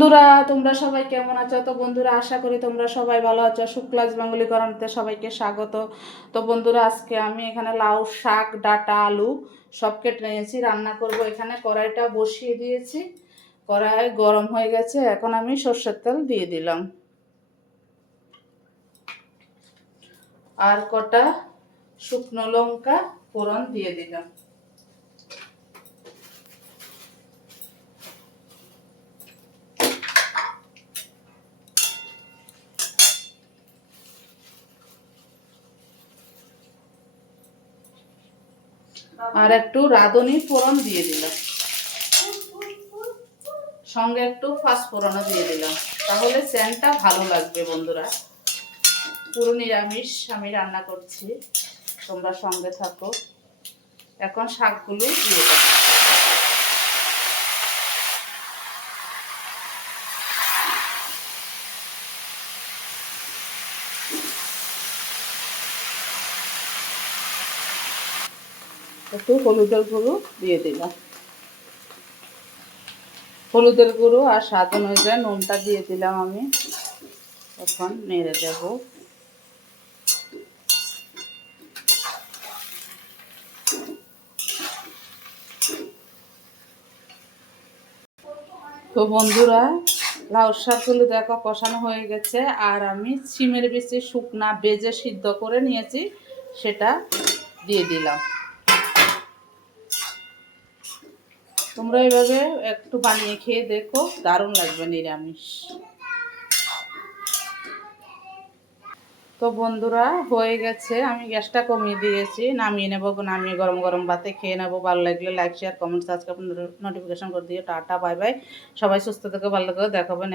বন্ধুরা, তোমরা সবাই কেমন আছো? তো বন্ধুরা, আশা করি তোমরা সবাই ভালো আছো। শুক্লাস বেঙ্গলি গরমতে সবাইকে স্বাগত। তো বন্ধুরা, আজকে আমি এখানে লাউ শাক, ডাঁটা, আলু সব কেটে নিয়েছি, রান্না করব। এখানে কড়াইটা বসিয়ে দিয়েছি, কড়াই গরম হয়ে গেছে। এখন আমি সরষের তেল দিয়ে দিলাম, আর কটা শুকনো লঙ্কা ফোড়ন দিয়ে দিলাম। আর একটু রাঁধুনি ফোড়ন দিয়ে দিলাম, সঙ্গে একটু পাঁচফোড়নও দিয়ে দিলাম, তাহলে সেন্টটা ভালো লাগবে। বন্ধুরা, পুরো নিরামিষ আমি রান্না করছি, তোমরা সঙ্গে থাকো। এখন শাকগুলো দিয়ে দেবো। একটু হলুদের গুঁড়ো দিয়ে দিলাম, হলুদের গুঁড়ো আর স্বাদ অনুযায়ী নুনটা দিয়ে দিলাম আমি। এখন নেড়ে দেব। তো বন্ধুরা, লাউ শাকগুলো দেখো কষানো হয়ে গেছে, আর আমি সিমের বেশি শুকনা বেজে সিদ্ধ করে নিয়েছি, সেটা দিয়ে দিলাম। তোমরা এইভাবে একটু বানিয়ে খেয়ে দেখো, দারুণ লাগবে নিরামিষ। তো বন্ধুরা, হয়ে গেছে, আমি গ্যাসটা কমিয়ে দিয়েছি, নামিয়ে নেবো। নামিয়ে গরম গরম ভাতে খেয়ে নেবো। ভালো লাগলে like share comment subscribe notification করে দিও। Tata, bye bye. সবাই সুস্থ থেকে ভালো থেকে দেখাবেন।